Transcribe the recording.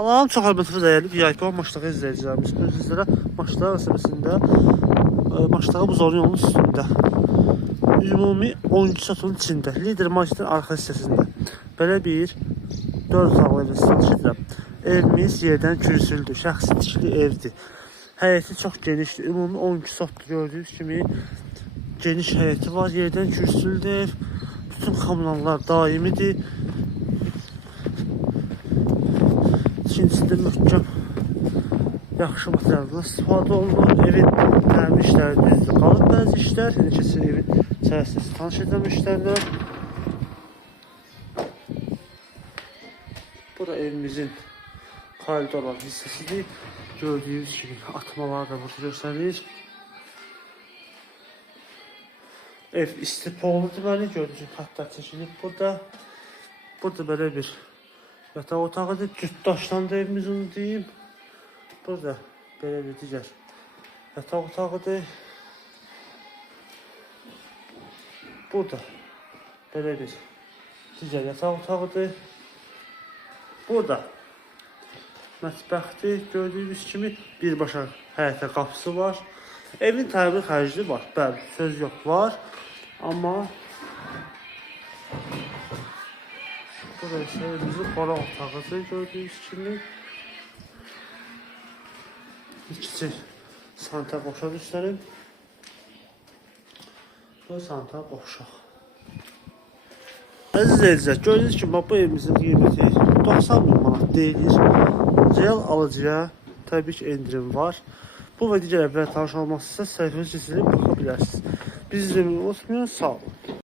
Allah'ım çox hörmətli dəyərli VIP Maçdağı izləyicilərimiz. Bu sizlərə Maçdağı əsəbəsində Maçdağı bu zorun yolun üstündə. Ümumi 12 satının içində. Lider marketin arxa hissəsində. Belə bir 4 otaqlı evdə satış edirəm. Evimiz yerdən kürsüldür. Şəxsi tikili evdir. Həyəti çox genişdir. Ümumi 12 satdır. Gördüyünüz kimi geniş həyəti var. Yerdən kürsüldür ev. Bütün kommunallar daimidir. İkincisində möhkəm yaxşı materiallardan istifadə olunur. Evin təmir işləri düzdür. Qalıb bəzi işlər. Yine keçsin evin içərisində tanış edilən işlərlə. Bu da evimizin koridor olan hissəsidir. Gördüyünüz kimi atmalar da burada göstərir. Ev istipolu deməli. Gördüyünüz kimi xəttlər çəkilib burada. Burada belə bir yataq otağıdır. Cütdaşdan da evimiz onu deyim. Burada belə bir digər yataq otağıdır. Burada belə bir digər yataq otağıdır. Burada mətbəxdir. Gördüyünüz kimi birbaşa həyətə qapısı var. Evin təmir xərcli var. Bəli, söz yox var. Amma burası evimizin qonaq otağıdır. Gördüyünüz kimi kiçik santa qoşaq üstlərim. Bu santa qoşaq. Əziz izləyicilər, gördüyünüz kimi bu evimizin qiyməti 90.000 manat deyilir. Real alıcıya təbii ki endirim var. Bu və digər evlər tanış olmaq istəsəniz səhifəmizi keçirib baxa bilərsiniz. Bizi izləməyi unutmayın. Sağ olun.